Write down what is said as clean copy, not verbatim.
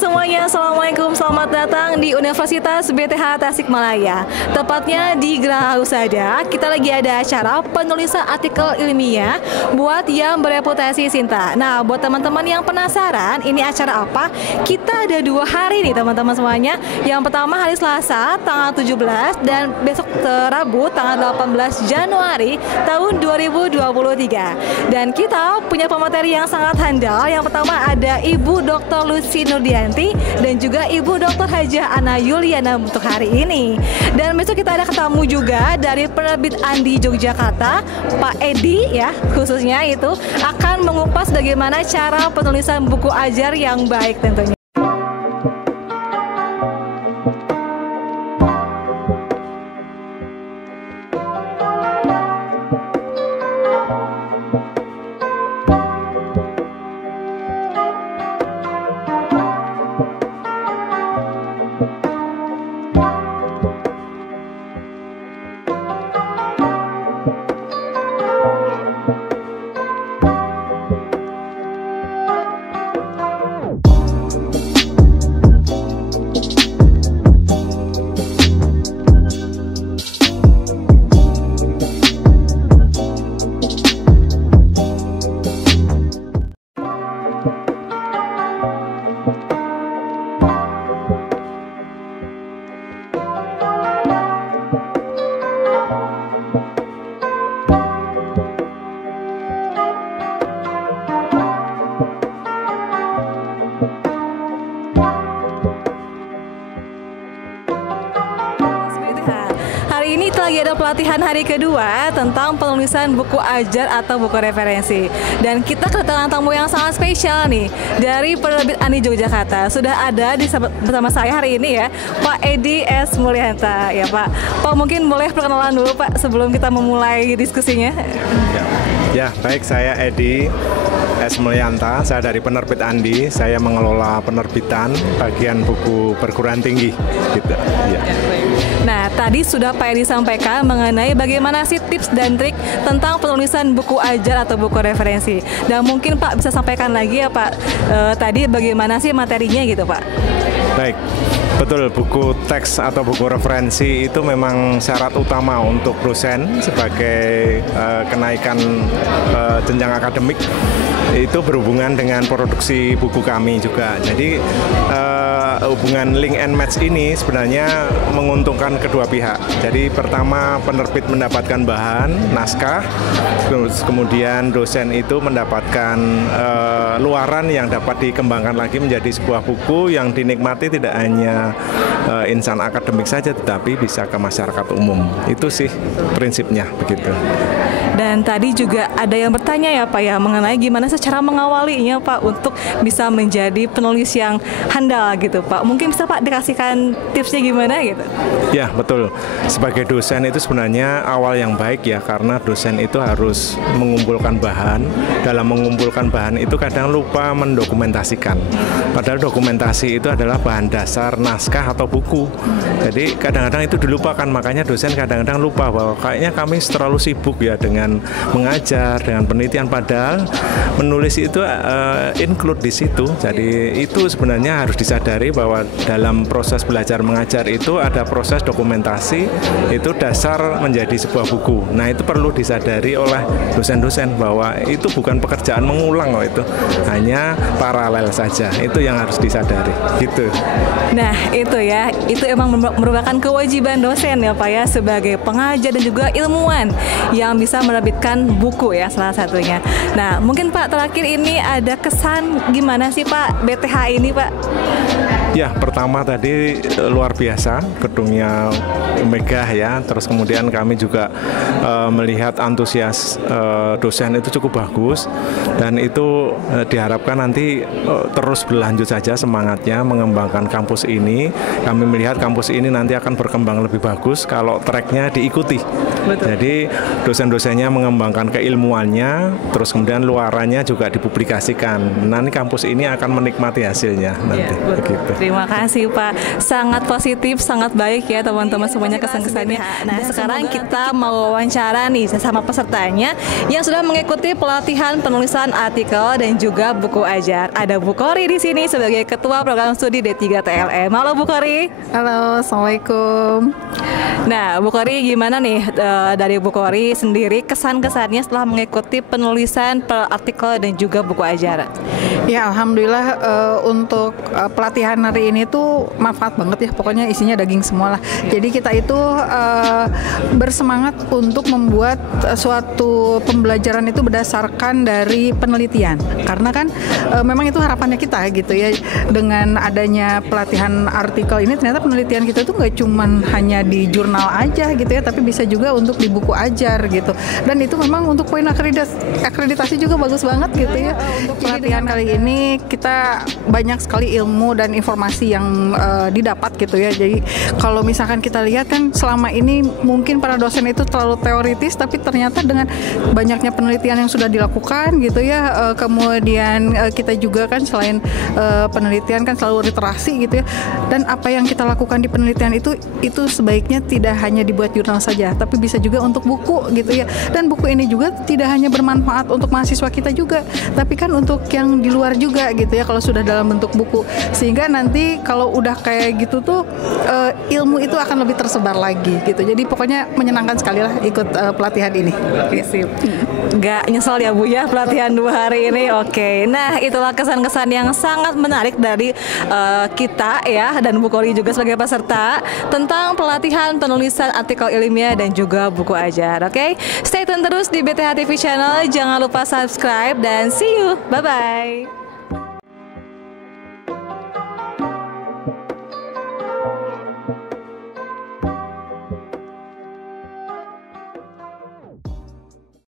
semuanya, Assalamualaikum, selamat datang di Universitas BTH Tasikmalaya. Tepatnya di Geraha Husada, kita lagi ada acara penulisan artikel ilmiah buat yang bereputasi Sinta. Nah, buat teman-teman yang penasaran ini acara apa, kita ada 2 hari nih teman-teman semuanya. Yang pertama hari Selasa tanggal 17 dan besok Rabu tanggal 18 Januari tahun 2023. Dan kita punya pemateri yang sangat handal. Yang pertama ada Ibu Dr. Lucy Nurdianti dan juga Ibu Dr. Hajah Ana Yuliana untuk hari ini. Dan besok kita ada ketemu juga dari Penerbit Andi Yogyakarta, Pak Edi ya, khususnya itu akan mengupas bagaimana cara penulisan buku ajar yang baik tentunya. Hari ini lagi ada pelatihan hari kedua tentang penulisan buku ajar atau buku referensi. Dan kita kedatangan tamu yang sangat spesial nih dari Penerbit Andi Yogyakarta. Sudah ada bersama saya hari ini ya, Pak Edi S. Mulyanta. Ya Pak, mungkin boleh perkenalan dulu Pak sebelum kita memulai diskusinya. Ya, baik, saya Edi S. Mulyanta, saya dari Penerbit Andi. Saya mengelola penerbitan bagian buku perguruan tinggi gitu. Ya. Nah, tadi sudah Pak Edi sampaikan mengenai bagaimana sih tips dan trik tentang penulisan buku ajar atau buku referensi. Dan mungkin Pak bisa sampaikan lagi ya Pak, tadi bagaimana sih materinya gitu Pak? Baik, betul, buku teks atau buku referensi itu memang syarat utama untuk dosen sebagai kenaikan jenjang akademik. Itu berhubungan dengan produksi buku kami juga. Jadi hubungan link and match ini sebenarnya menguntungkan kedua pihak. Jadi pertama penerbit mendapatkan bahan, naskah, kemudian dosen itu mendapatkan luaran yang dapat dikembangkan lagi menjadi sebuah buku yang dinikmati tidak hanya insan akademik saja, tetapi bisa ke masyarakat umum. Itu sih prinsipnya begitu. Dan tadi juga ada yang bertanya ya Pak ya mengenai gimana cara mengawalinya Pak untuk bisa menjadi penulis yang handal gitu Pak. Mungkin bisa Pak dikasihkan tipsnya gimana gitu? Ya betul, sebagai dosen itu sebenarnya awal yang baik ya, karena dosen itu harus mengumpulkan bahan. Dalam mengumpulkan bahan itu kadang lupa mendokumentasikan. Padahal dokumentasi itu adalah bahan dasar naskah atau buku. Jadi kadang-kadang itu dilupakan, makanya dosen kadang-kadang lupa bahwa kayaknya kami terlalu sibuk ya dengan mengajar, dengan penelitian, padahal menulis itu include di situ. Jadi itu sebenarnya harus disadari bahwa dalam proses belajar mengajar itu ada proses dokumentasi, itu dasar menjadi sebuah buku. Nah itu perlu disadari oleh dosen-dosen bahwa itu bukan pekerjaan mengulang loh, itu hanya paralel saja. Itu yang harus disadari gitu. Nah itu ya, itu emang merupakan kewajiban dosen ya Pak ya sebagai pengajar dan juga ilmuwan yang bisa menerbitkan buku ya salah satunya. Nah mungkin Pak terakhir ini ada kesan gimana sih Pak BTH ini Pak? Ya, pertama tadi luar biasa gedungnya megah ya. Terus kemudian kami juga melihat antusias dosen itu cukup bagus, dan itu diharapkan nanti terus berlanjut saja semangatnya mengembangkan kampus ini. Kami melihat kampus ini nanti akan berkembang lebih bagus kalau tracknya diikuti. Betul. Jadi dosen-dosennya mengembangkan keilmuannya, terus kemudian luarannya juga dipublikasikan. Nanti kampus ini akan menikmati hasilnya nanti. Ya, begitu. Terima kasih Pak, sangat positif, sangat baik ya teman-teman semuanya kesan-kesannya. Nah sekarang kita mau wawancara nih sama pesertanya yang sudah mengikuti pelatihan penulisan artikel dan juga buku ajar. Ada Bu Kori di sini sebagai Ketua Program Studi D3 TLM. Halo Bu Kori. Halo, Assalamualaikum. Nah Bu Kori, gimana nih dari Bu Kori sendiri kesan-kesannya setelah mengikuti penulisan artikel dan juga buku ajar? Ya alhamdulillah untuk pelatihan hari ini tuh manfaat banget ya, pokoknya isinya daging semua lah. Jadi kita itu bersemangat untuk membuat suatu pembelajaran itu berdasarkan dari penelitian, karena kan memang itu harapannya kita gitu ya. Dengan adanya pelatihan artikel ini ternyata penelitian kita tuh nggak cuman hanya di jurnal aja gitu ya, tapi bisa juga untuk di buku ajar gitu. Dan itu memang untuk poin akreditasi juga bagus banget gitu ya. Untuk pelatihan kali ini kita banyak sekali ilmu dan informasi yang didapat gitu ya. Jadi kalau misalkan kita lihat kan selama ini mungkin para dosen itu terlalu teoritis, tapi ternyata dengan banyaknya penelitian yang sudah dilakukan gitu ya, kemudian kita juga kan selain penelitian kan selalu literasi gitu ya. Dan apa yang kita lakukan di penelitian itu sebaiknya tidak hanya dibuat jurnal saja, tapi bisa juga untuk buku gitu ya. Dan buku ini juga tidak hanya bermanfaat untuk mahasiswa kita juga, tapi kan untuk yang di luar juga gitu ya, kalau sudah dalam bentuk buku. Sehingga nanti kalau udah kayak gitu tuh ilmu itu akan lebih tersebar lagi gitu. Jadi pokoknya menyenangkan sekali lah ikut pelatihan ini. Sip. Gak nyesel ya Bu ya pelatihan 2 hari ini. Oke. Nah itulah kesan-kesan yang sangat menarik dari kita ya, dan Bu Kori juga sebagai peserta tentang pelatihan penulisan artikel ilmiah dan juga buku ajar. Oke. Stay tune terus di BTH TV Channel. Jangan lupa subscribe dan see you. Bye-bye.